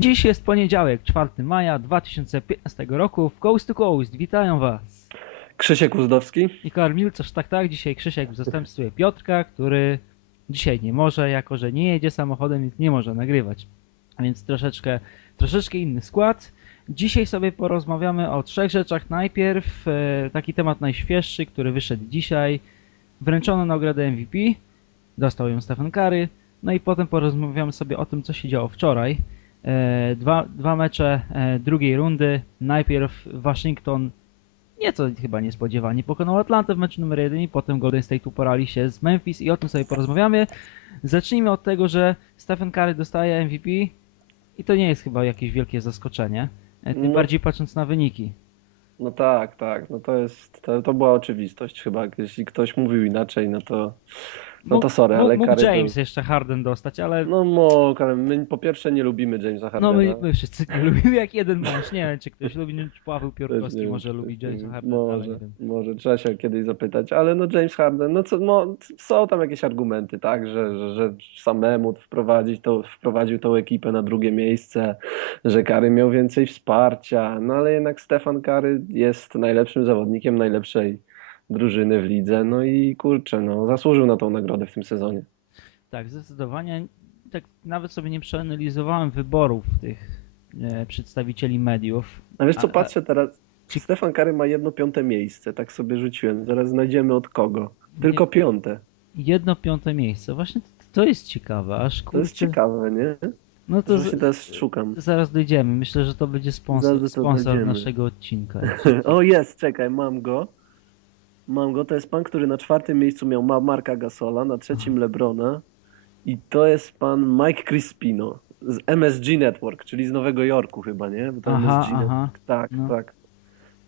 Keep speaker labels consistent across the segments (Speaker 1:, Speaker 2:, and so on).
Speaker 1: Dziś jest poniedziałek, 4 maja 2015 roku w Coast to Coast. Witają Was.
Speaker 2: Krzysiek Uzdowski.
Speaker 1: I Karol Milcosz, tak, tak, dzisiaj Krzysiek w zastępstwie Piotrka, który dzisiaj nie może, jako że nie jedzie samochodem, więc nie może nagrywać. A więc troszeczkę, troszeczkę inny skład. Dzisiaj sobie porozmawiamy o trzech rzeczach. Najpierw e, taki temat najświeższy, który wyszedł dzisiaj. Wręczono nagrodę MVP, dostał ją Stefan Kary. No i potem porozmawiamy sobie o tym, co się działo wczoraj. E, Dwa, dwa mecze e, drugiej rundy. Najpierw Waszyngton nieco chyba niespodziewanie pokonał Atlantę w meczu numer jeden i potem Golden State uporali się z Memphis i o tym sobie porozmawiamy. Zacznijmy od tego, że Stephen Curry dostaje MVP i to nie jest chyba jakieś wielkie zaskoczenie, e, tym
Speaker 2: No.
Speaker 1: bardziej patrząc na wyniki.
Speaker 2: No tak, tak. No to jest, to, to była oczywistość chyba. Jeśli ktoś mówił inaczej, no to, no to sorry, ale
Speaker 1: mógł
Speaker 2: Curry
Speaker 1: James
Speaker 2: był...
Speaker 1: jeszcze Harden dostać, ale
Speaker 2: No mógł, ale my po pierwsze nie lubimy Jamesa
Speaker 1: no
Speaker 2: Hardena.
Speaker 1: my, my wszyscy nie lubimy jak jeden mąż. Nie wiem, czy ktoś lubi, czy Paweł Piórkowski może lubi Jamesa. Hardena,
Speaker 2: Może, może, trzeba się kiedyś zapytać, ale no James Harden, no co, no są tam jakieś argumenty, tak, że, że, że samemu wprowadzić to, wprowadził tą ekipę na drugie miejsce, że Kary miał więcej wsparcia, no ale jednak Stefan Kary jest najlepszym zawodnikiem najlepszej drużyny w lidze, no i kurczę, no zasłużył na tą nagrodę w tym sezonie.
Speaker 1: Tak, zdecydowanie. Tak nawet sobie nie przeanalizowałem wyborów tych e, przedstawicieli mediów.
Speaker 2: A wiesz co,
Speaker 1: A-
Speaker 2: patrzę teraz, Stefan Kary ma jedno piąte miejsce, tak sobie rzuciłem, zaraz znajdziemy od kogo. Tylko piąte.
Speaker 1: Jedno piąte miejsce. Właśnie to, to jest ciekawe, aż
Speaker 2: To jest
Speaker 1: kurczę.
Speaker 2: ciekawe, nie?
Speaker 1: No
Speaker 2: To właśnie teraz szukam.
Speaker 1: zaraz dojdziemy. Myślę, że to będzie sponsor, sponsor
Speaker 2: dojdziemy.
Speaker 1: naszego odcinka.
Speaker 2: O jest, czekaj, mam go. Mam go, to jest pan, który na czwartym miejscu miał Ma- Marka Gasola, na trzecim Lebrona i to jest pan Mike Crispino z MSG Network, czyli z Nowego Jorku chyba, nie? Bo to
Speaker 1: Aha,
Speaker 2: MSG
Speaker 1: aha.
Speaker 2: Network. Tak,
Speaker 1: No.
Speaker 2: tak.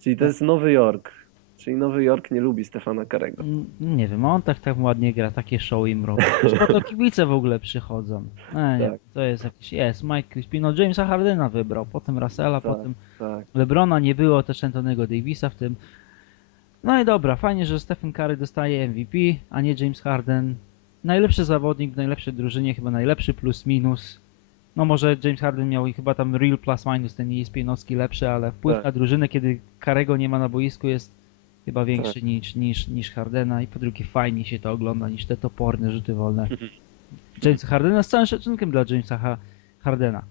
Speaker 2: Czyli to jest Nowy Jork. Czyli Nowy Jork nie lubi Stefana Karego.
Speaker 1: Nie wiem, on tak tak ładnie gra, takie show im robi. Po to kibice w ogóle przychodzą. E, nie,
Speaker 2: Tak.
Speaker 1: to jest jakiś, jest, Mike Crispino, Jamesa Hardena wybrał, potem Russella,
Speaker 2: Tak.
Speaker 1: potem
Speaker 2: Tak.
Speaker 1: Lebrona, nie było też Antonego Davisa w tym. No i dobra, fajnie, że Stephen Curry dostaje MVP, a nie James Harden. Najlepszy zawodnik w najlepszej drużynie, chyba najlepszy plus minus. No może James Harden miał i chyba tam real plus minus, ten ESPN-owski lepszy, ale wpływ
Speaker 2: Tak.
Speaker 1: na drużynę, kiedy Karego nie ma na boisku jest chyba większy
Speaker 2: Tak.
Speaker 1: niż, niż, niż Hardena i po drugie fajnie się to ogląda niż te toporne rzuty wolne Jamesa Hardena z całym szacunkiem dla Jamesa Ha- Hardena.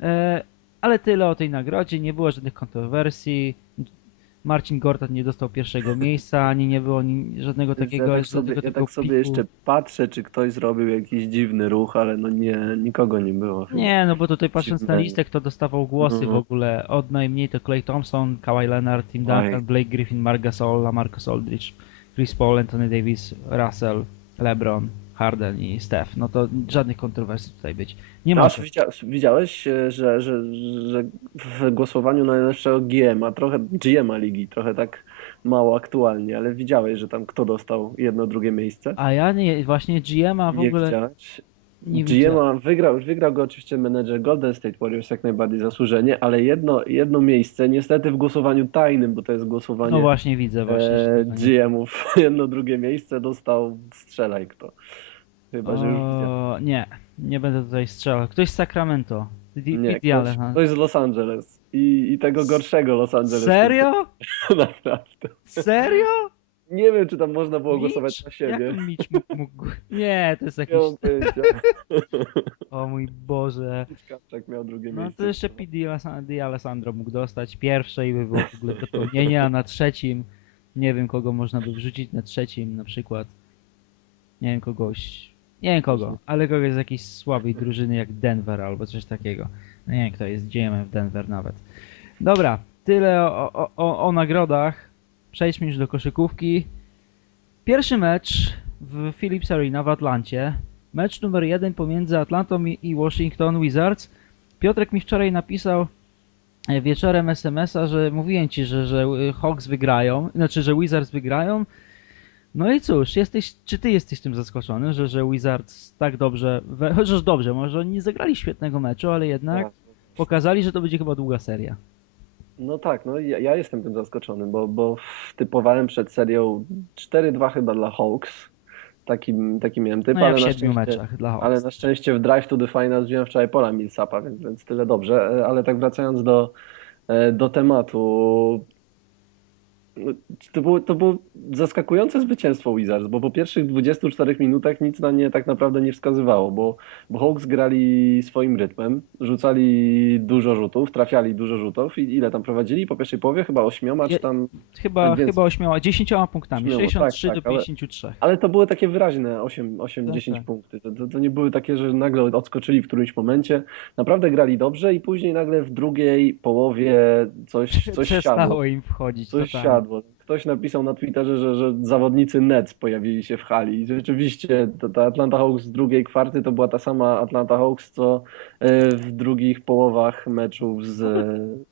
Speaker 1: E, ale tyle o tej nagrodzie, nie było żadnych kontrowersji. Marcin Gortat nie dostał pierwszego miejsca, ani nie było żadnego takiego,
Speaker 2: ja tak sobie, ja tak sobie jeszcze patrzę, czy ktoś zrobił jakiś dziwny ruch, ale no nie, nikogo nie było.
Speaker 1: Nie, no bo tutaj patrząc na listę, kto dostawał głosy w
Speaker 2: Mhm.
Speaker 1: ogóle, od najmniej to Clay Thompson, Kawhi Leonard, Tim. Duncan, Blake Griffin, Marc Gasol, Lamarcus Aldridge, Chris Paul, Anthony Davis, Russell, LeBron, Harden i Steph. No to żadnych kontrowersji tutaj być nie
Speaker 2: No,
Speaker 1: może.
Speaker 2: widziałeś, e, że, że, że w głosowaniu na najlepszego GM-a, trochę GM-a ligi, trochę tak mało aktualnie, ale widziałeś, że tam kto dostał jedno, drugie miejsce?
Speaker 1: A ja nie, właśnie GM-a w
Speaker 2: nie
Speaker 1: ogóle
Speaker 2: widziałeś?
Speaker 1: nie.
Speaker 2: GM-a wygrał, wygrał go oczywiście menedżer Golden State Warriors jak najbardziej zasłużenie, ale jedno, jedno miejsce, niestety w głosowaniu tajnym, bo to jest głosowanie
Speaker 1: No właśnie widzę właśnie.
Speaker 2: e, GM-ów, jedno, drugie miejsce dostał strzelaj kto. Chyba, że już
Speaker 1: nie, nie będę tutaj strzelał. Ktoś z Sacramento. Di-
Speaker 2: Nie, ktoś, ktoś z Los Angeles. I, I tego gorszego Los Angeles.
Speaker 1: Serio?
Speaker 2: Naprawdę.
Speaker 1: Serio?
Speaker 2: Nie wiem, czy tam można było głosować
Speaker 1: Mitch?
Speaker 2: na siebie.
Speaker 1: Jak Mitch mógł. Nie, to jest jakiś... O mój Boże.
Speaker 2: Miał drugie
Speaker 1: No
Speaker 2: miejsce.
Speaker 1: to jeszcze P. Di Aless- Di Alessandro mógł dostać pierwsze i by było w ogóle dopełnienie, a na trzecim nie wiem kogo można by wrzucić na trzecim na przykład. Nie wiem kogoś. Nie wiem kogo, ale kogoś z jakiejś słabej drużyny jak Denver albo coś takiego. No nie wiem kto jest GM w Denver nawet. Dobra, tyle o, o, o, o nagrodach. Przejdźmy już do koszykówki. Pierwszy mecz w Philips Arena w Atlancie. Mecz numer jeden pomiędzy Atlantą i Washington Wizards. Piotrek mi wczoraj napisał e, wieczorem SMS-a, że mówiłem ci, że, że y, Hawks wygrają, znaczy, że Wizards wygrają. No i cóż, jesteś, czy ty jesteś tym zaskoczony, że, że Wizards tak dobrze, we- chociaż dobrze, może oni nie zagrali świetnego meczu, ale jednak
Speaker 2: Tak.
Speaker 1: pokazali, że to będzie chyba długa seria.
Speaker 2: No tak, no ja, ja jestem tym zaskoczony, bo, bo typowałem przed serią 4-2 chyba dla Hawks. taki, taki miałem typ,
Speaker 1: No ja
Speaker 2: ale, na szczęście,
Speaker 1: meczach dla Hawks.
Speaker 2: ale na szczęście w Drive to the Finals wziąłem wczoraj Pola Millsapa, więc, więc tyle dobrze. E, Ale tak wracając do, e, do tematu, no, to było, to było zaskakujące zwycięstwo Wizards, bo po pierwszych 24 minutach nic na nie tak naprawdę nie wskazywało, bo, bo Hawks grali swoim rytmem, rzucali dużo rzutów, trafiali dużo rzutów i ile tam prowadzili po pierwszej połowie? Chyba ośmioma, czy tam...
Speaker 1: Chyba,
Speaker 2: tak więc-
Speaker 1: chyba ośmioma, 10 punktami,
Speaker 2: Ośmioma,
Speaker 1: 63
Speaker 2: tak,
Speaker 1: do
Speaker 2: tak, ale-
Speaker 1: 53.
Speaker 2: Ale to były takie wyraźne 8, 8
Speaker 1: Tak,
Speaker 2: 10
Speaker 1: tak.
Speaker 2: punkty. To, to, to nie były takie, że nagle odskoczyli w którymś momencie. Naprawdę grali dobrze i później nagle w drugiej połowie coś, coś siadło.
Speaker 1: Przestało im wchodzić.
Speaker 2: Coś
Speaker 1: totalnie.
Speaker 2: Siadło. Ktoś napisał na Twitterze, że, że zawodnicy Nets pojawili się w hali. I rzeczywiście ta, ta Atlanta Hawks z drugiej kwarty to była ta sama Atlanta Hawks, co e, w drugich połowach meczów z,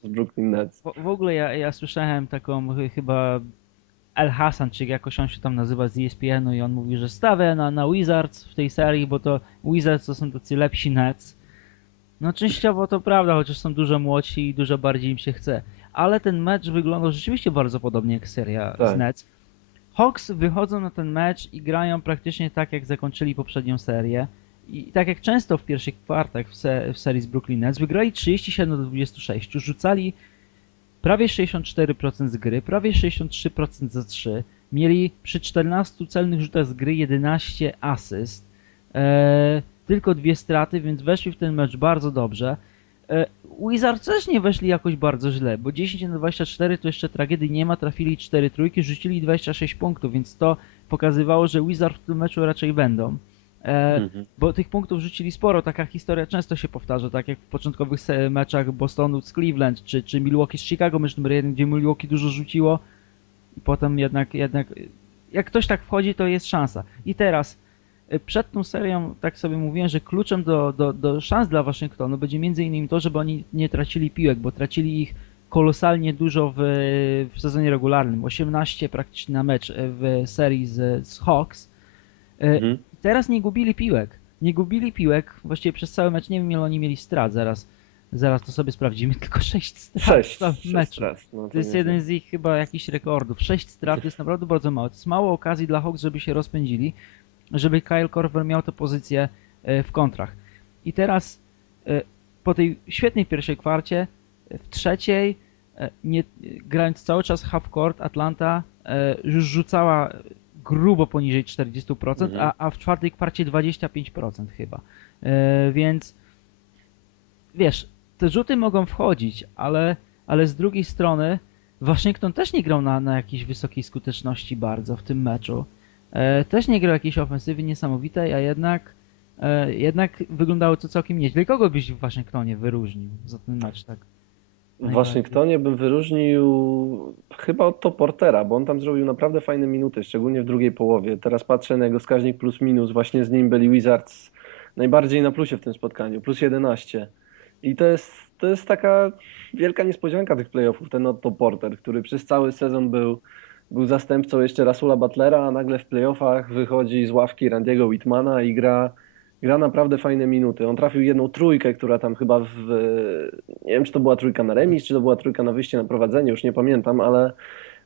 Speaker 2: z Brooklyn Nets.
Speaker 1: W, w ogóle ja, ja słyszałem taką chy- chyba El Hassan, czy jakoś on się tam nazywa z ESPN-u i on mówi, że stawia na, na Wizards w tej serii, bo to Wizards to są tacy lepsi Nets. No częściowo to prawda, chociaż są dużo młodsi i dużo bardziej im się chce. Ale ten mecz wyglądał rzeczywiście bardzo podobnie jak seria z
Speaker 2: Tak.
Speaker 1: Nets. Hawks wychodzą na ten mecz i grają praktycznie tak, jak zakończyli poprzednią serię. I tak jak często w pierwszych kwartach w, se, w serii z Brooklyn Nets, wygrali 37 do 26, rzucali prawie 64% z gry, prawie 63% za 3, mieli przy 14 celnych rzutach z gry 11 asyst, e, tylko dwie straty, więc weszli w ten mecz bardzo dobrze. E, Wizards też nie weszli jakoś bardzo źle, bo 10 na 24 to jeszcze tragedii nie ma, trafili 4 trójki, rzucili 26 punktów, więc to pokazywało, że Wizards w tym meczu raczej będą. E,
Speaker 2: Mhm.
Speaker 1: bo tych punktów rzucili sporo. Taka historia często się powtarza, tak jak w początkowych meczach Bostonu z Cleveland, czy, czy Milwaukee z Chicago, mecz numer jeden, gdzie Milwaukee dużo rzuciło i potem jednak, jednak jak ktoś tak wchodzi, to jest szansa. I teraz, przed tą serią, tak sobie mówiłem, że kluczem do, do, do szans dla Waszyngtonu będzie między innymi to, żeby oni nie tracili piłek, bo tracili ich kolosalnie dużo w, w sezonie regularnym. 18 praktycznie na mecz y, w serii z, z Hawks. Y,
Speaker 2: Mhm.
Speaker 1: Teraz nie gubili piłek. Nie gubili piłek właściwie przez cały mecz. Nie wiem, ile oni mieli strat. Zaraz, zaraz to sobie sprawdzimy. Tylko 6 strat
Speaker 2: Sześć,
Speaker 1: w meczu.
Speaker 2: No,
Speaker 1: To jest
Speaker 2: nie-
Speaker 1: jeden z ich chyba jakichś rekordów. 6 strat to jest naprawdę bardzo mało. To jest mało okazji dla Hawks, żeby się rozpędzili, żeby Kyle Korver miał tę pozycję e, w kontrach. I teraz e, po tej świetnej pierwszej kwarcie, e, w trzeciej, nie, grając cały czas half court, Atlanta już rzucała grubo poniżej 40%,
Speaker 2: Mhm.
Speaker 1: a, a w czwartej kwarcie 25% chyba. Więc wiesz, te rzuty mogą wchodzić, ale, ale z drugiej strony Waszyngton też nie grał na, na jakiejś wysokiej skuteczności bardzo w tym meczu. E, też nie grał jakiejś ofensywy niesamowitej, a jednak, e, jednak wyglądało to całkiem nieźle. Kogo byś w Waszyngtonie wyróżnił za ten mecz, tak?
Speaker 2: W Waszyngtonie bym wyróżnił chyba Otto Portera, bo on tam zrobił naprawdę fajne minuty, szczególnie w drugiej połowie. Teraz patrzę na jego wskaźnik plus minus, właśnie z nim byli Wizards najbardziej na plusie w tym spotkaniu, plus 11. I to jest, to jest taka wielka niespodzianka tych playoffów, ten Otto Porter, który przez cały sezon był, był zastępcą jeszcze Rasula Butlera, a nagle w playoffach wychodzi z ławki Randiego Whitmana i gra, gra naprawdę fajne minuty. On trafił jedną trójkę, która tam chyba w, nie wiem, czy to była trójka na remis, czy to była trójka na wyjście na prowadzenie, już nie pamiętam, ale,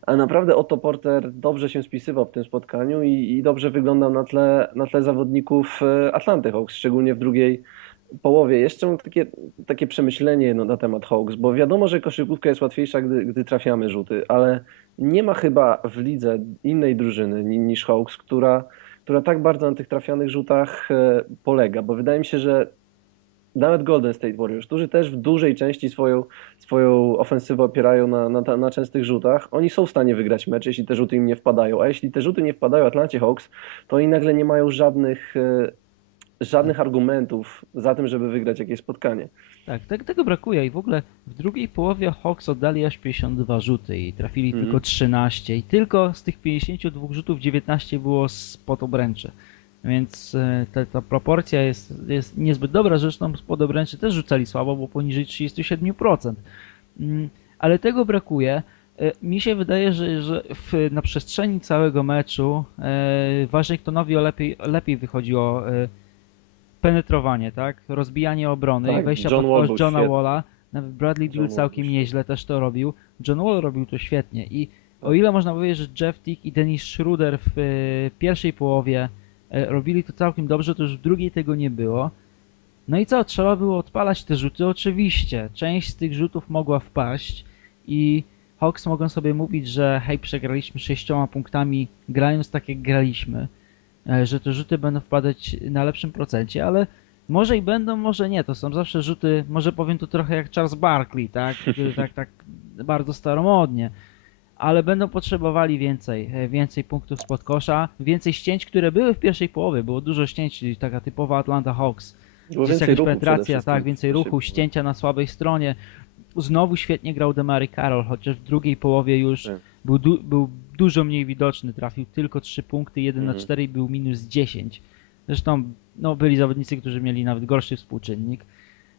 Speaker 2: ale naprawdę Otto Porter dobrze się spisywał w tym spotkaniu i, i dobrze wyglądał na tle, na tle zawodników e, Atlanty Hawks, szczególnie w drugiej połowie. Jeszcze mam takie, takie przemyślenie no, na temat Hawks, bo wiadomo, że koszykówka jest łatwiejsza, gdy, gdy trafiamy rzuty, ale nie ma chyba w lidze innej drużyny ni- niż Hawks, która, która tak bardzo na tych trafianych rzutach e, polega, bo wydaje mi się, że nawet Golden State Warriors, którzy też w dużej części swoją, swoją ofensywę opierają na, na, na częstych rzutach, oni są w stanie wygrać mecz, jeśli te rzuty im nie wpadają. A jeśli te rzuty nie wpadają Atlancie Hawks, to oni nagle nie mają żadnych, e, żadnych argumentów za tym, żeby wygrać jakieś spotkanie.
Speaker 1: Tak, te, tego brakuje i w ogóle w drugiej połowie Hawks oddali aż 52 rzuty i trafili
Speaker 2: Mhm.
Speaker 1: tylko 13 i tylko z tych 52 rzutów 19 było spod obręczy. Więc e, ta, ta proporcja jest, jest niezbyt dobra, zresztą spod obręczy też rzucali słabo, bo poniżej 37%. Mm, Ale tego brakuje. E, Mi się wydaje, że, że w, na przestrzeni całego meczu e, Waszyngtonowi o lepiej, lepiej wychodziło e, penetrowanie, tak? Rozbijanie obrony
Speaker 2: Tak,
Speaker 1: i wejścia
Speaker 2: John
Speaker 1: pod
Speaker 2: Wall
Speaker 1: kosz Johna
Speaker 2: świetny.
Speaker 1: Walla. Nawet Bradley
Speaker 2: John
Speaker 1: całkiem nieźle też to robił. John Wall robił to świetnie i o ile można powiedzieć, że Jeff Tick i Dennis Schroeder w e, pierwszej połowie e, robili to całkiem dobrze, to już w drugiej tego nie było. No i co, trzeba było odpalać te rzuty? Oczywiście, część z tych rzutów mogła wpaść i Hawks mogą sobie mówić, że hej, przegraliśmy sześcioma punktami, grając tak jak graliśmy, że te rzuty będą wpadać na lepszym procencie, ale może i będą, może nie. To są zawsze rzuty, może powiem tu trochę jak Charles Barkley, tak? Tak, tak bardzo staromodnie. Ale będą potrzebowali więcej, e, więcej punktów spod kosza, więcej ścięć, które były w pierwszej połowie. Było dużo ścięć, czyli taka typowa Atlanta Hawks.
Speaker 2: Było
Speaker 1: Gdzieś
Speaker 2: więcej
Speaker 1: jakaś penetracja, tak, więcej ruchu, ścięcia na słabej stronie. Znowu świetnie grał Demary Carroll, chociaż w drugiej połowie już
Speaker 2: Tak.
Speaker 1: Był, du był dużo mniej widoczny. Trafił tylko 3 punkty, 1 na
Speaker 2: Mhm.
Speaker 1: 4 i był minus 10. Zresztą no, byli zawodnicy, którzy mieli nawet gorszy współczynnik.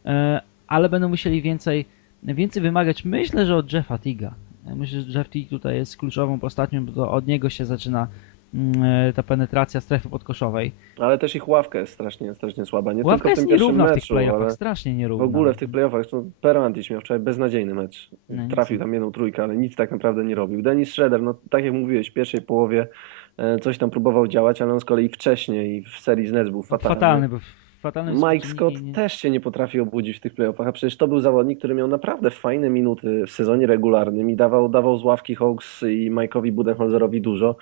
Speaker 1: E, ale będą musieli więcej, więcej wymagać. Myślę, że od Jeffa Tiga. Myślę, że Jeff Teague tutaj jest kluczową postacią, bo to od niego się zaczyna e, ta penetracja strefy podkoszowej.
Speaker 2: Ale też ich ławka jest strasznie, strasznie słaba. Nie
Speaker 1: Ławka
Speaker 2: tylko w
Speaker 1: jest
Speaker 2: tym
Speaker 1: nierówna w tych
Speaker 2: meczu,
Speaker 1: playoffach, strasznie
Speaker 2: w
Speaker 1: nierówna.
Speaker 2: ogóle w tych playoffach. Zresztą Perantis miał wczoraj beznadziejny mecz.
Speaker 1: No,
Speaker 2: Trafił
Speaker 1: nie-
Speaker 2: tam jedną trójkę, ale nic tak naprawdę nie robił. Dennis Schroeder, no tak jak mówiłeś, w pierwszej połowie e, coś tam próbował działać, ale on z kolei wcześniej w serii z Nets był fatalny.
Speaker 1: Fatalny, bo fatalny
Speaker 2: Mike Scott
Speaker 1: i nie-
Speaker 2: też się nie potrafi obudzić w tych playoffach, a przecież to był zawodnik, który miał naprawdę fajne minuty w sezonie regularnym i dawał, dawał z ławki Hawks i Mike'owi Budenholzerowi dużo,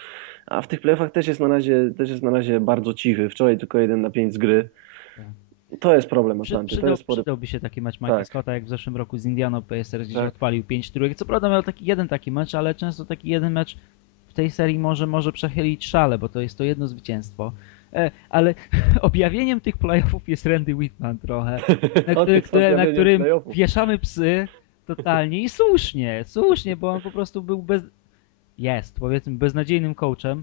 Speaker 2: a w tych playoffach też jest na razie, też jest na razie bardzo cichy. Wczoraj tylko jeden na 5 z gry. To jest problem
Speaker 1: Przy,
Speaker 2: Atlanty. To
Speaker 1: przydał,
Speaker 2: jest spory...
Speaker 1: przydałby się taki mecz Mike'a
Speaker 2: Tak.
Speaker 1: Scotta jak w zeszłym roku z Indianą Pacers, gdzie
Speaker 2: Tak.
Speaker 1: odpalił 5 trójek. Co prawda miał taki jeden taki mecz, ale często taki jeden mecz w tej serii może, może przechylić szale, bo to jest to jedno zwycięstwo. E, ale objawieniem tych playoffów jest Randy Whitman trochę, na, który, które, na którym wieszamy psy totalnie i słusznie, słusznie, bo on po prostu był bez... jest, powiedzmy, beznadziejnym coachem,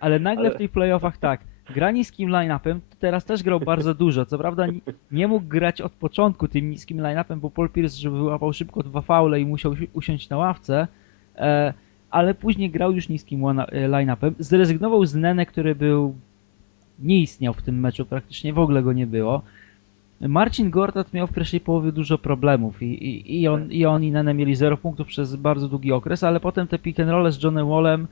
Speaker 1: ale nagle
Speaker 2: Ale-
Speaker 1: w tych playoffach tak, gra niskim line-upem, teraz też grał bardzo dużo, co prawda nie, mógł grać od początku tym niskim line-upem, bo Paul Pierce, żeby wyłapał szybko dwa faule i musiał usi- usiąść na ławce, e, ale później grał już niskim e, line-upem, zrezygnował z Nene, który był nie istniał w tym meczu, praktycznie w ogóle go nie było. Marcin Gortat miał w pierwszej połowie dużo problemów i, i, i, on, i on i Nene mieli 0 punktów przez bardzo długi okres, ale potem te pick and rolle z Johnem Wallem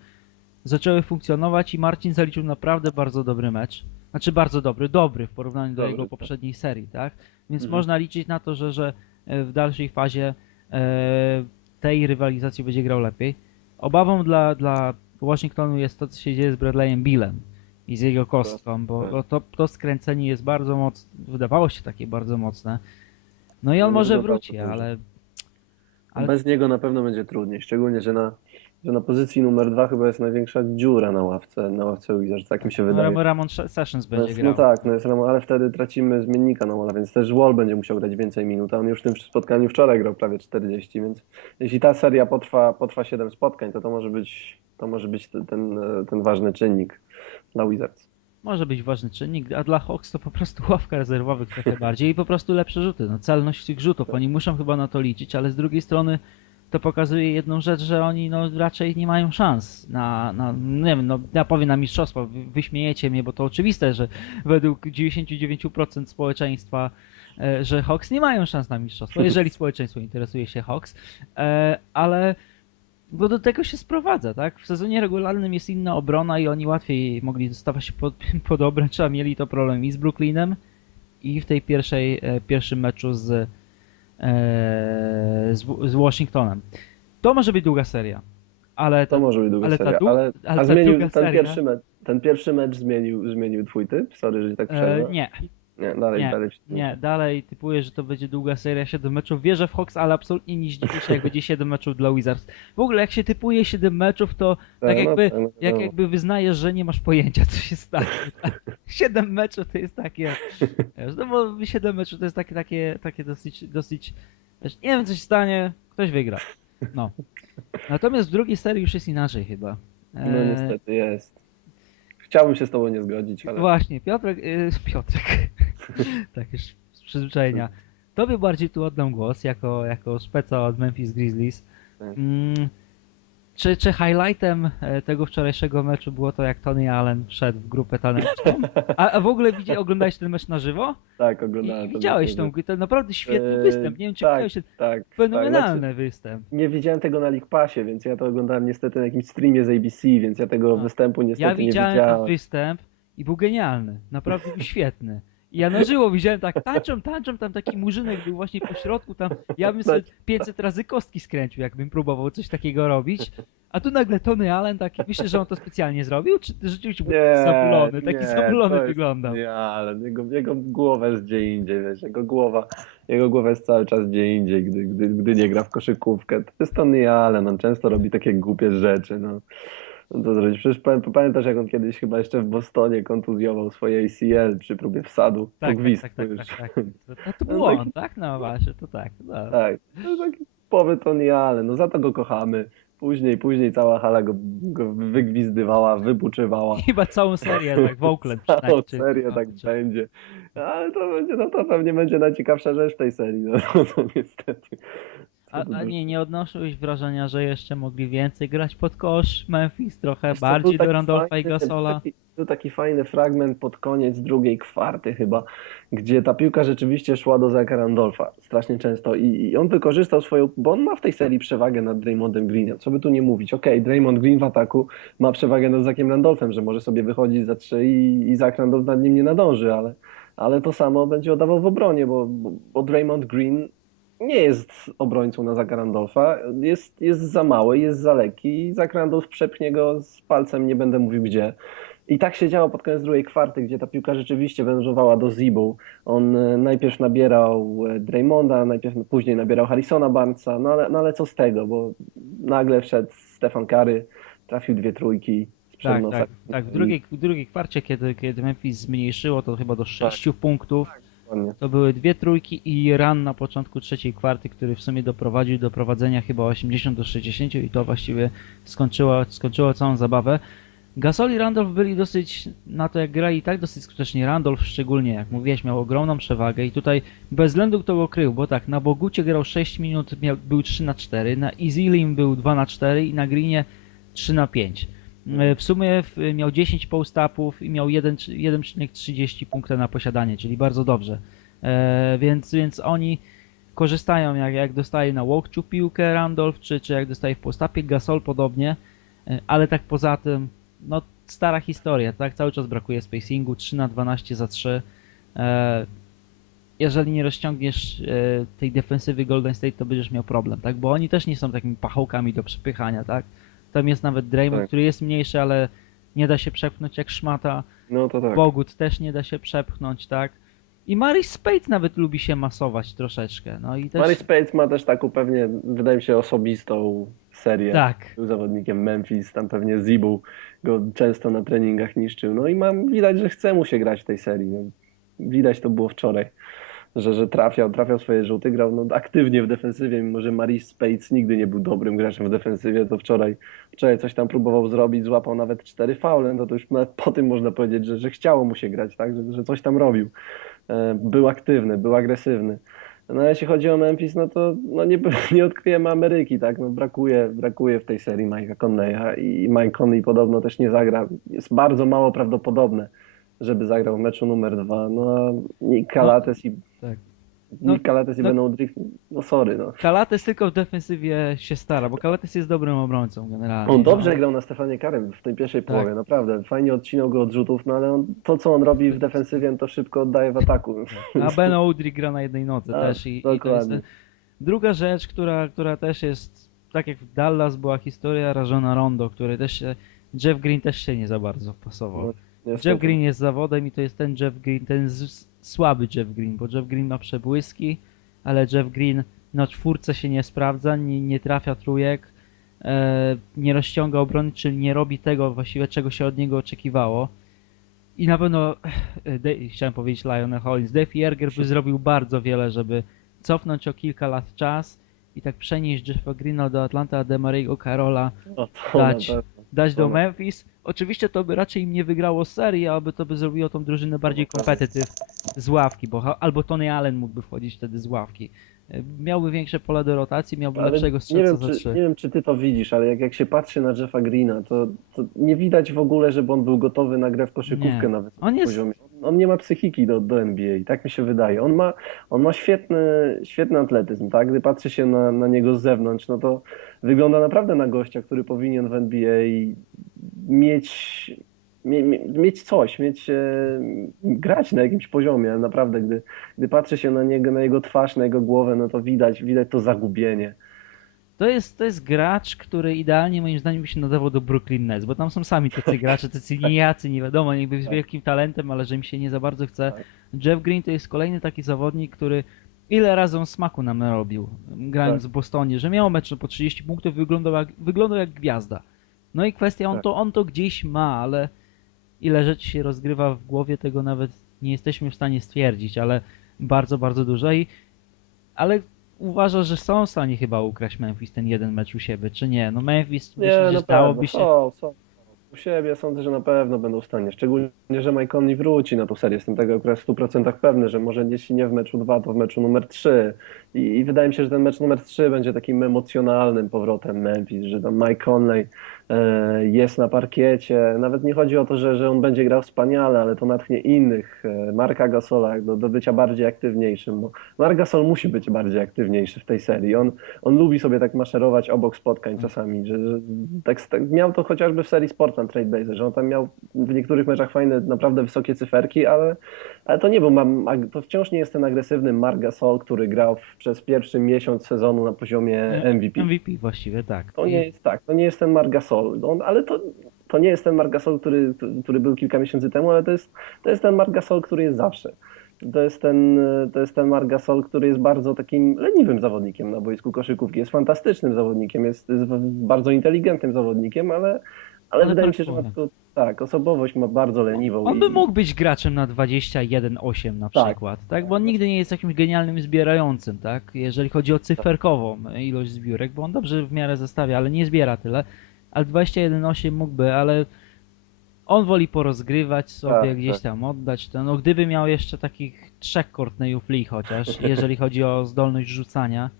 Speaker 1: zaczęły funkcjonować i Marcin zaliczył naprawdę bardzo dobry mecz. Znaczy bardzo dobry, dobry w porównaniu do
Speaker 2: Dobry,
Speaker 1: jego
Speaker 2: tak.
Speaker 1: poprzedniej serii, tak? Więc
Speaker 2: Mhm.
Speaker 1: można liczyć na to, że, że e, w dalszej fazie e, tej rywalizacji będzie grał lepiej. Obawą dla, dla Washingtonu jest to, co się dzieje z Bradleyem Billem i z jego kostką, bo,
Speaker 2: tak.
Speaker 1: bo to, to skręcenie jest bardzo mocne, wydawało się takie bardzo mocne. No i on
Speaker 2: No,
Speaker 1: może
Speaker 2: dodał
Speaker 1: wróci, ale, ale
Speaker 2: Bez niego na pewno będzie trudniej, szczególnie, że na, że na pozycji numer dwa chyba jest największa dziura na ławce, na ławce Wizards, tak mi się wydaje.
Speaker 1: Ram- Ramon Sessions
Speaker 2: No,
Speaker 1: będzie
Speaker 2: jest-
Speaker 1: grał.
Speaker 2: no tak, no jest Ramon, ale wtedy tracimy zmiennika na Walla, więc też Wall będzie musiał grać więcej minut, a on już w tym spotkaniu wczoraj grał prawie 40, więc jeśli ta seria potrwa, potrwa 7 spotkań, to to może być, to może być ten, ten ważny czynnik Wizards.
Speaker 1: Może być ważny czynnik, a dla Hawks to po prostu ławka rezerwowych trochę bardziej i po prostu lepsze rzuty. No, celność tych rzutów, oni muszą chyba na to liczyć, ale z drugiej strony to pokazuje jedną rzecz, że oni no, raczej nie mają szans na, na nie wiem, no, ja powiem na mistrzostwo, wy, wyśmiejecie mnie, bo to oczywiste, że według 99% społeczeństwa, e, że Hawks nie mają szans na mistrzostwo, jeżeli społeczeństwo interesuje się Hawks, e, ale bo do tego się sprowadza, tak? W sezonie regularnym jest inna obrona i oni łatwiej mogli dostawać się pod, pod obręcz, a mieli to problem i z Brooklynem i w tej pierwszej, e, pierwszym meczu z, e, z, z Washingtonem. To może być długa seria, ale
Speaker 2: To
Speaker 1: to,
Speaker 2: może być długa
Speaker 1: ale ta
Speaker 2: seria,
Speaker 1: dłu-
Speaker 2: ale,
Speaker 1: ale
Speaker 2: a
Speaker 1: ta
Speaker 2: zmienił ten
Speaker 1: seria-
Speaker 2: pierwszy mecz, ten pierwszy mecz zmienił, zmienił twój typ? Sorry, że tak
Speaker 1: e,
Speaker 2: przerwę.
Speaker 1: nie,
Speaker 2: nie, dalej,
Speaker 1: nie,
Speaker 2: dalej.
Speaker 1: nie, dalej typuję, że to będzie długa seria 7 meczów. Wierzę w Hawks, ale absolutnie nie zdziwię się, jak będzie 7 meczów dla Wizards. W ogóle jak się typuje 7 meczów, to tak
Speaker 2: no,
Speaker 1: jakby,
Speaker 2: tak, no,
Speaker 1: jak jakby wyznajesz, że nie masz pojęcia, co się stanie. Siedem meczów to jest takie. No bo siedem meczów to jest takie, takie, takie dosyć, dosyć. Nie wiem, co się stanie, ktoś wygra. No. Natomiast w drugiej serii już jest inaczej chyba.
Speaker 2: No
Speaker 1: E,
Speaker 2: niestety jest. Chciałbym się z tobą nie zgodzić, ale
Speaker 1: Właśnie, Piotrek, y, Piotrek, tak już z przyzwyczajenia. Tobie bardziej tu oddam głos, jako, jako speca od Memphis Grizzlies.
Speaker 2: Tak.
Speaker 1: Mm, czy, czy highlightem e, tego wczorajszego meczu było to, jak Tony Allen wszedł w grupę taneczną? A, a w ogóle widzi, oglądałeś ten mecz na żywo?
Speaker 2: tak,
Speaker 1: I,
Speaker 2: oglądałem. to
Speaker 1: widziałeś tą, ten naprawdę świetny
Speaker 2: Eee,
Speaker 1: występ. Nie wiem, czy
Speaker 2: tak,
Speaker 1: widziałeś ten
Speaker 2: Tak,
Speaker 1: fenomenalny
Speaker 2: tak,
Speaker 1: występ.
Speaker 2: nie widziałem tego na League Passie, więc ja to oglądałem niestety na jakimś streamie z ABC, więc ja tego
Speaker 1: A.
Speaker 2: występu niestety
Speaker 1: Ja
Speaker 2: nie
Speaker 1: widziałem
Speaker 2: widziałem.
Speaker 1: ten występ i był genialny. Naprawdę był świetny. Ja na żywo widziałem tak, tańczą, tańczą, tam taki murzynek był właśnie po środku, tam ja bym sobie 500 razy kostki skręcił, jakbym próbował coś takiego robić. A tu nagle Tony Allen taki, myślę, że on to specjalnie zrobił, czy rzeczywiście był
Speaker 2: Nie,
Speaker 1: zamulony, taki
Speaker 2: nie,
Speaker 1: zamulony
Speaker 2: to jest-
Speaker 1: wyglądał.
Speaker 2: Nie, ale jego, jego głowa jest gdzie indziej, wiesz, jego głowa, jego głowa jest cały czas gdzie indziej, gdy, gdy, gdy nie gra w koszykówkę. To jest Tony Allen, on często robi takie głupie rzeczy, no. No to zrobić. Przecież pamię- pamiętasz, jak on kiedyś chyba jeszcze w Bostonie kontuzjował swoje ACL przy próbie wsadu
Speaker 1: Tak, tak, tak, tak, tak, tak. To, to
Speaker 2: No
Speaker 1: był
Speaker 2: taki-
Speaker 1: on, tak? No właśnie, to tak. No.
Speaker 2: Tak, to jest taki no za to go kochamy. Później, później cała hala go, go wygwizdywała, wybuczywała.
Speaker 1: Chyba całą serię, tak, w Oakland
Speaker 2: Całą serię
Speaker 1: no,
Speaker 2: tak będzie. Ale to będzie, no to pewnie będzie najciekawsza rzecz tej serii, no to niestety.
Speaker 1: A, a nie, nie odnosiłeś wrażenia, że jeszcze mogli więcej grać pod kosz Memphis, trochę
Speaker 2: Wiesz
Speaker 1: bardziej do Randolfa i Gasola?
Speaker 2: Taki, był taki fajny fragment pod koniec drugiej kwarty chyba, gdzie ta piłka rzeczywiście szła do Zaka Randolfa strasznie często i, i on wykorzystał swoją, bo on ma w tej serii przewagę nad Draymondem Greenem, co by tu nie mówić. Okej, Draymond Green w ataku ma przewagę nad Zakiem Randolfem, że może sobie wychodzić za trzy i, i Zak Randolf nad nim nie nadąży, ale, ale to samo będzie oddawał w obronie, bo, bo, bo Draymond Green nie jest obrońcą na Zaka Randolfa, jest, jest za mały, jest za lekki i Zak Randolf przepchnie go z palcem, nie będę mówił gdzie. I tak się działo pod koniec drugiej kwarty, gdzie ta piłka rzeczywiście wężowała do Zibu. On e, najpierw nabierał e, Draymonda, najpierw później nabierał Harrisona Barnesa, no ale, no ale co z tego, bo nagle wszedł Stefan Kary, trafił dwie trójki
Speaker 1: Tak, tak, tak. W drugiej, w drugiej kwarcie, kiedy, kiedy Memphis zmniejszyło to chyba do sześciu punktów,
Speaker 2: Dokładnie.
Speaker 1: to były dwie trójki i run na początku trzeciej kwarty, który w sumie doprowadził do prowadzenia chyba 80 do 60 i to właściwie skończyło, skończyło całą zabawę. Gasol i Randolph byli dosyć, na to jak grali, tak dosyć skutecznie. Randolph szczególnie, jak mówiłeś, miał ogromną przewagę i tutaj bez względu kto go krył, bo tak, na Bogucie grał 6 minut, miał, był 3 na 4, na Easylim był 2 na 4 i na Greenie 3 na 5. E, W sumie miał 10 post-upów i miał 1 1,30 punkta na posiadanie, czyli bardzo dobrze. E, więc, więc oni korzystają, jak, jak dostaje na walkthrough piłkę Randolph, czy, czy jak dostaje w postapie Gasol podobnie, e, ale tak poza tym, no stara historia, tak? Cały czas brakuje spacingu, 3 na 12 za 3. E, jeżeli nie rozciągniesz tej defensywy Golden State, to będziesz miał problem, tak? Bo oni też nie są takimi pachołkami do przepychania, tak? Tam jest nawet Draymond,
Speaker 2: Tak.
Speaker 1: który jest mniejszy, ale nie da się przepchnąć jak szmata.
Speaker 2: No to tak.
Speaker 1: Bogut też nie da się przepchnąć, tak? I Maris Spade nawet lubi się masować troszeczkę. No i też.
Speaker 2: Mary Spades ma też taką pewnie, wydaje mi się, osobistą serię.
Speaker 1: Tak.
Speaker 2: Był zawodnikiem Memphis, tam pewnie Zibu go często na treningach niszczył. No i mam widać, że chce mu się grać w tej serii. No, widać to było wczoraj, że, że trafiał, trafiał swoje rzuty, grał no, aktywnie w defensywie, mimo że Maris Spades nigdy nie był dobrym graczem w defensywie, to wczoraj, wczoraj coś tam próbował zrobić, złapał nawet cztery faule, no to już nawet po tym można powiedzieć, że, że chciało mu się grać, tak, że, że coś tam robił. E, Był aktywny, był agresywny. No a jeśli chodzi o Memphis, no to no nie, nie odkryjemy Ameryki, tak? No brakuje, brakuje w tej serii Mike'a Conneya i Mike Conley podobno też nie zagra. Jest bardzo mało prawdopodobne, żeby zagrał w meczu numer dwa. No a Nick Calates i
Speaker 1: tak. No,
Speaker 2: Nick Calates i
Speaker 1: no-
Speaker 2: Ben Udrich, no sorry, no.
Speaker 1: Kalates tylko w defensywie się stara, bo Kalates jest dobrym obrońcą generalnie.
Speaker 2: On dobrze
Speaker 1: no.
Speaker 2: grał na Stefanie Karym w tej pierwszej
Speaker 1: Tak.
Speaker 2: połowie, naprawdę. Fajnie odcinał go od rzutów, no ale on, to, co on robi w defensywie, to szybko oddaje w ataku.
Speaker 1: A Ben Oudry gra na jednej nodze
Speaker 2: A,
Speaker 1: też i, i to jest
Speaker 2: dokładnie.
Speaker 1: Druga rzecz, która, która też jest, tak jak w Dallas była historia Rajona Rondo, który też się, Jeff Green też się nie za bardzo wpasował. Jeff Green jest zawodem i to jest ten Jeff Green, ten słaby Jeff Green, bo Jeff Green ma przebłyski, ale Jeff Green na czwórce się nie sprawdza, nie, nie trafia trójek, e, nie rozciąga obrony, czyli nie robi tego właściwie, czego się od niego oczekiwało. I na pewno, e, De, chciałem powiedzieć Lionel Hollins, Dave Jerger by zrobił bardzo wiele, żeby cofnąć o kilka lat czas i tak przenieść Jeffa Greena do Atlanta, a Demariego Carola
Speaker 2: No,
Speaker 1: dać. dać do. Memphis. Oczywiście to by raczej im nie wygrało serii, ale to by zrobiło tą drużynę bardziej competitive z ławki, bo albo Tony Allen mógłby wchodzić wtedy z ławki. E, Miałby większe pole do rotacji, miałby
Speaker 2: Ale
Speaker 1: lepszego
Speaker 2: nie
Speaker 1: strzelca
Speaker 2: wiem,
Speaker 1: za
Speaker 2: czy, nie wiem, czy ty to widzisz, ale jak, jak się patrzy na Jeffa Greena, to, to nie widać w ogóle, żeby on był gotowy na grę w koszykówkę
Speaker 1: Nie.
Speaker 2: na wysokim
Speaker 1: On jest-
Speaker 2: poziomie. On nie ma psychiki do, do NBA, tak mi się wydaje. On ma, on ma świetny, świetny atletyzm, tak? Gdy patrzy się na, na niego z zewnątrz, no to wygląda naprawdę na gościa, który powinien w NBA mieć, mie, mie, mieć coś, mieć, e, grać na jakimś poziomie. Naprawdę, gdy, gdy patrzy się na niego, na jego twarz, na jego głowę, no to widać, widać to zagubienie.
Speaker 1: To jest, to jest gracz, który idealnie moim zdaniem by się nadawał do Brooklyn Nets, bo tam są sami tacy gracze, tacy nijacy, nie wiadomo, jakby z
Speaker 2: Tak.
Speaker 1: wielkim talentem, ale że im się nie za bardzo chce.
Speaker 2: Tak.
Speaker 1: Jeff Green to jest kolejny taki zawodnik, który ile razy on smaku nam narobił, grając
Speaker 2: Tak.
Speaker 1: w Bostonie, że miał mecz po 30 punktów, wyglądał jak, wyglądał jak gwiazda. No i kwestia, on,
Speaker 2: Tak.
Speaker 1: to, on to gdzieś ma, ale ile rzeczy się rozgrywa w głowie, tego nawet nie jesteśmy w stanie stwierdzić, ale bardzo, bardzo dużo i ale uważa, że są w stanie chyba ukraść Memphis ten jeden mecz u siebie, czy nie? No Memphis
Speaker 2: Nie,
Speaker 1: myślę, że dałoby się...
Speaker 2: Są, są. U siebie sądzę, że na pewno będą w stanie. Szczególnie, że Mike Conley wróci na tą serię. Jestem tego akurat w 100% pewny, że może jeśli nie w meczu 2, to w meczu numer 3. I, I wydaje mi się, że ten mecz numer 3 będzie takim emocjonalnym powrotem Memphis, że tam Mike Conley jest na parkiecie. Nawet nie chodzi o to, że, że on będzie grał wspaniale, ale to natchnie innych. E, Marka Gasola do, do bycia bardziej aktywniejszym, bo Mark Gasol musi być bardziej aktywniejszy w tej serii. On, on lubi sobie tak maszerować obok spotkań czasami, że, że tak, tak miał to chociażby w serii Sportland Trade Blazer, że on tam miał w niektórych meczach fajne, naprawdę wysokie cyferki, ale, ale to nie był, to wciąż nie jest ten agresywny Mark Gasol, który grał w, przez pierwszy miesiąc sezonu na poziomie MVP.
Speaker 1: MVP właściwie, tak.
Speaker 2: To nie jest tak, to nie jest ten Mark Gasol, on, ale to, to nie jest ten Mark Gasol, który, który był kilka miesięcy temu, ale to jest, to jest ten Mark Gasol, który jest zawsze. To jest, ten, to jest ten Mark Gasol, który jest bardzo takim leniwym zawodnikiem na boisku koszykówki. Jest fantastycznym zawodnikiem, jest, jest bardzo inteligentnym zawodnikiem, ale, ale,
Speaker 1: Ale
Speaker 2: wydaje mi się, że ma
Speaker 1: tak
Speaker 2: tylko, tak, osobowość ma bardzo leniwą.
Speaker 1: On
Speaker 2: i-
Speaker 1: by mógł być graczem na 21-8 na
Speaker 2: Tak.
Speaker 1: przykład, tak? Bo on nigdy nie jest jakimś genialnym zbierającym, tak? Jeżeli chodzi o cyferkową ilość zbiórek, bo on dobrze w miarę zestawia, ale nie zbiera tyle. Ale 21-8 mógłby, ale on woli porozgrywać sobie,
Speaker 2: Tak,
Speaker 1: gdzieś
Speaker 2: tak.
Speaker 1: tam oddać to. No gdyby miał jeszcze takich trzech Courtneyów Lee chociaż, jeżeli chodzi o zdolność rzucania,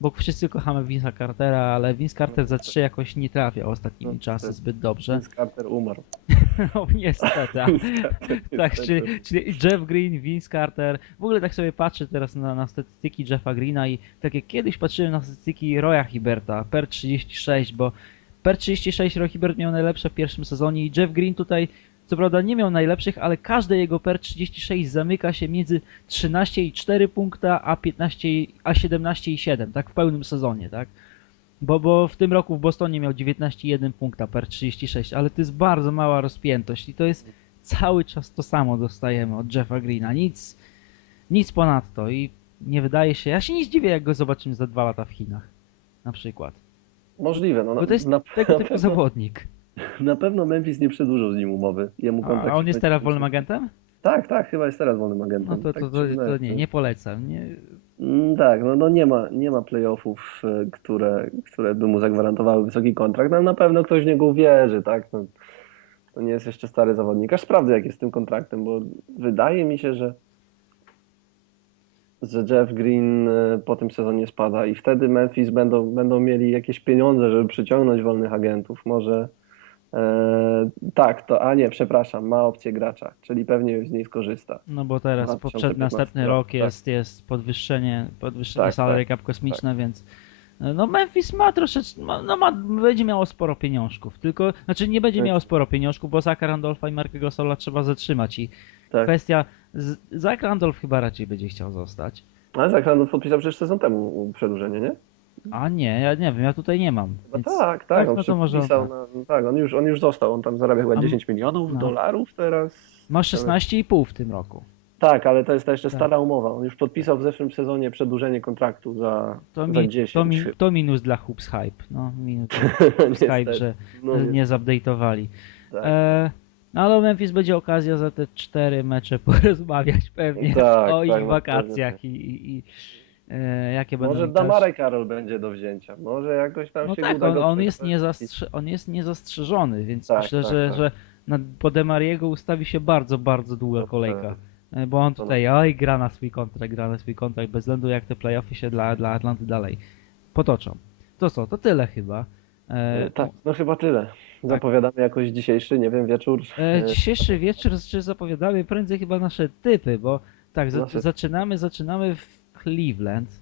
Speaker 1: bo wszyscy kochamy Vince'a Cartera, ale Vince Carter za trzy jakoś nie trafia ostatnimi
Speaker 2: No,
Speaker 1: czasy zbyt dobrze.
Speaker 2: Vince Carter umarł.
Speaker 1: No niestety. Tak, czyli, czyli Jeff Green, Vince Carter. W ogóle tak sobie patrzę teraz na, na statystyki Jeffa Greena i tak jak kiedyś patrzyłem na statystyki Roya Hiberta, per 36, bo per 36 Roy Hibert miał najlepsze w pierwszym sezonie i Jeff Green tutaj co prawda nie miał najlepszych, ale każde jego per 36 zamyka się między 13,4 punkta a 15, a 17,7, tak w pełnym sezonie, tak? Bo, bo w tym roku w Bostonie miał 19,1 punkta per 36, ale to jest bardzo mała rozpiętość i to jest cały czas to samo dostajemy od Jeffa Greena. Nic, nic ponadto i nie wydaje się. Ja się nie zdziwię, jak go zobaczymy za dwa lata w Chinach. Na przykład.
Speaker 2: Możliwe. No,
Speaker 1: Bo to jest
Speaker 2: na,
Speaker 1: tego
Speaker 2: na,
Speaker 1: typu
Speaker 2: pewno,
Speaker 1: zawodnik.
Speaker 2: na pewno Memphis nie przedłużył z nim umowy. Jemu
Speaker 1: A,
Speaker 2: kontrakt
Speaker 1: a on jest teraz wolnym agentem?
Speaker 2: Tak, tak, chyba jest teraz wolnym agentem.
Speaker 1: No to,
Speaker 2: Tak
Speaker 1: to, to,
Speaker 2: się
Speaker 1: to
Speaker 2: wydaje.
Speaker 1: nie, nie polecam. Nie,
Speaker 2: Mm, Tak, no, no nie ma, nie ma playoffów, e, które, które by mu zagwarantowały wysoki kontrakt, no na pewno ktoś w niego uwierzy, tak? No, to nie jest jeszcze stary zawodnik. Aż sprawdzę, jak jest z tym kontraktem, bo wydaje mi się, że, że Jeff Green e, po tym sezonie spada i wtedy Memphis będą, będą mieli jakieś pieniądze, żeby przyciągnąć wolnych agentów. Może e, tak, to, a nie, przepraszam, ma opcję gracza, czyli pewnie z niej skorzysta.
Speaker 1: no bo teraz
Speaker 2: 2015
Speaker 1: poprzed, następny
Speaker 2: rok,
Speaker 1: rok
Speaker 2: tak.
Speaker 1: jest, jest podwyższenie, podwyższenie
Speaker 2: Tak,
Speaker 1: salary
Speaker 2: tak,
Speaker 1: kosmiczne, więc no Memphis ma troszeczkę, no ma, będzie miało sporo pieniążków, tylko, znaczy nie będzie
Speaker 2: Tak.
Speaker 1: miało sporo pieniążków, bo Zaka Randolfa i Markego Sola trzeba zatrzymać i
Speaker 2: Tak.
Speaker 1: kwestia, Zach Randolph chyba raczej będzie chciał zostać.
Speaker 2: Ale Zach Randolph podpisał przecież sezon temu przedłużenie, nie?
Speaker 1: A nie, ja nie wiem, ja tutaj nie mam.
Speaker 2: No tak, tak,
Speaker 1: tak,
Speaker 2: on
Speaker 1: no to może on
Speaker 2: na, no tak, on już, on już został, on tam zarabia chyba
Speaker 1: A m-
Speaker 2: 10 milionów
Speaker 1: no.
Speaker 2: dolarów teraz.
Speaker 1: Ma 16,5 w tym roku.
Speaker 2: Tak, ale to jest ta jeszcze
Speaker 1: Tak.
Speaker 2: stara umowa. On już podpisał w zeszłym sezonie przedłużenie kontraktu za,
Speaker 1: To,
Speaker 2: za
Speaker 1: mi,
Speaker 2: 10.
Speaker 1: to, mi, to minus dla Hoops Hype. No, minus
Speaker 2: Niestety.
Speaker 1: Hype, że
Speaker 2: No, nie,
Speaker 1: nie zupdate'owali.
Speaker 2: tak.
Speaker 1: E, no ale Memphis będzie okazja za te cztery mecze porozmawiać pewnie
Speaker 2: Tak,
Speaker 1: o
Speaker 2: tak,
Speaker 1: ich
Speaker 2: no,
Speaker 1: wakacjach i, i, i e, jakie będą
Speaker 2: Może
Speaker 1: ich dalsze-
Speaker 2: Damarek Karol będzie do wzięcia. Może jakoś tam
Speaker 1: No
Speaker 2: się
Speaker 1: tak,
Speaker 2: uda
Speaker 1: on, on, jest niezastrze, on jest niezastrzeżony, więc
Speaker 2: Tak,
Speaker 1: myślę,
Speaker 2: tak,
Speaker 1: że,
Speaker 2: tak.
Speaker 1: że na, po Demariego ustawi się bardzo, bardzo długa kolejka. E, Bo on tutaj, oj, gra na swój kontrakt, gra na swój kontrakt, bez względu jak te playoffy się dla, dla Atlanty dalej potoczą. To co, to tyle chyba. E,
Speaker 2: E, Tak, no chyba tyle. Zapowiadamy jakoś dzisiejszy, nie wiem, wieczór.
Speaker 1: E,
Speaker 2: E,
Speaker 1: dzisiejszy wieczór czy zapowiadamy prędzej chyba nasze typy, bo tak,
Speaker 2: Nasze-
Speaker 1: zaczynamy, zaczynamy w Cleveland.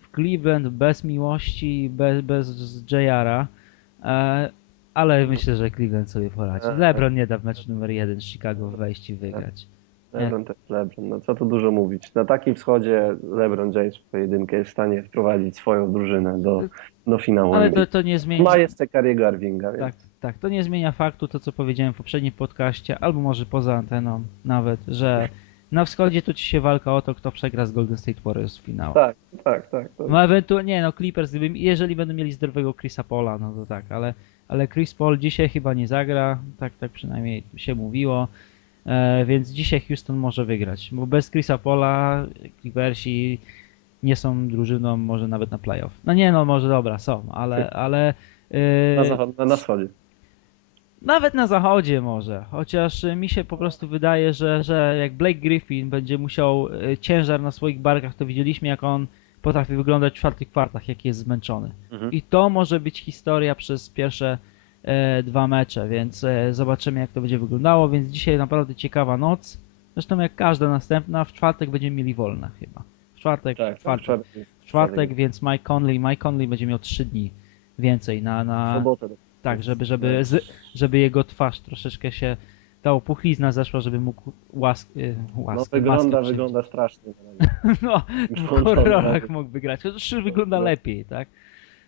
Speaker 1: W Cleveland bez miłości, bez, bez JR-a. E, ale myślę, że Cleveland sobie poradzi.
Speaker 2: Tak.
Speaker 1: LeBron nie da w meczu numer jeden z Chicago wejść i wygrać.
Speaker 2: LeBron to jest LeBron, no co tu dużo mówić. Na takim wschodzie LeBron James w pojedynkę jest w stanie wprowadzić swoją drużynę do, do finału.
Speaker 1: Ale to, to nie zmieni.
Speaker 2: Ma jeszcze Kariego Irvinga, więc
Speaker 1: Tak, tak. To nie zmienia faktu, to co powiedziałem w poprzednim podcaście, albo może poza anteną nawet, że na wschodzie to ci się walka o to, kto przegra z Golden State Warriors w finału.
Speaker 2: tak, tak, tak. To...
Speaker 1: No ewentualnie, nie no, Clippers, gdyby, jeżeli będą mieli zdrowego Chrisa Paula, no to tak, ale, ale Chris Paul dzisiaj chyba nie zagra, tak, tak przynajmniej się mówiło, e, więc dzisiaj Houston może wygrać, bo bez Chrisa Paula Clippersi nie są drużyną może nawet na playoff. No nie no, może dobra, są, ale, ale e,
Speaker 2: Na, zachod- na wschodzie.
Speaker 1: Nawet na zachodzie może, chociaż y, mi się po prostu wydaje, że, że jak Blake Griffin będzie musiał y, ciężar na swoich barkach, to widzieliśmy jak on potrafi wyglądać w czwartych kwartach, jak jest zmęczony.
Speaker 2: Mhm.
Speaker 1: I to może być historia przez pierwsze e, dwa mecze, więc e, zobaczymy jak to będzie wyglądało, więc dzisiaj naprawdę ciekawa noc. Zresztą jak każda następna, w czwartek będziemy mieli wolne chyba. W czwartek,
Speaker 2: Tak,
Speaker 1: czwartek,
Speaker 2: czwartek.
Speaker 1: w czwartek, więc Mike Conley, Mike Conley będzie miał trzy dni więcej na,
Speaker 2: W
Speaker 1: na,
Speaker 2: sobotę.
Speaker 1: Tak, żeby, żeby, z, żeby jego twarz troszeczkę się, ta opuchlizna zeszła, żeby mógł łask, y,
Speaker 2: No
Speaker 1: łaskę,
Speaker 2: wygląda,
Speaker 1: maskę przyjąć.
Speaker 2: wygląda strasznie.
Speaker 1: No, w
Speaker 2: Wygląda
Speaker 1: horrorach
Speaker 2: nawet.
Speaker 1: mógł wygrać, chociaż wygląda
Speaker 2: No.
Speaker 1: lepiej, tak?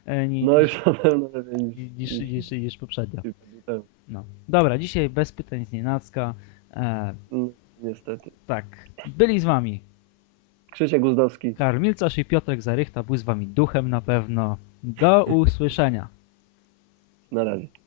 Speaker 1: E,
Speaker 2: No już na pewno lepiej niż,
Speaker 1: niż, niż, poprzednio. No. Dobra, dzisiaj bez pytań z nienacka. E,
Speaker 2: No, Niestety.
Speaker 1: tak, byli z wami
Speaker 2: Krzysiek Uzdowski.
Speaker 1: Karl Milcarz i Piotrek Zarychta, był z wami duchem na pewno. Do usłyszenia.
Speaker 2: Na razie.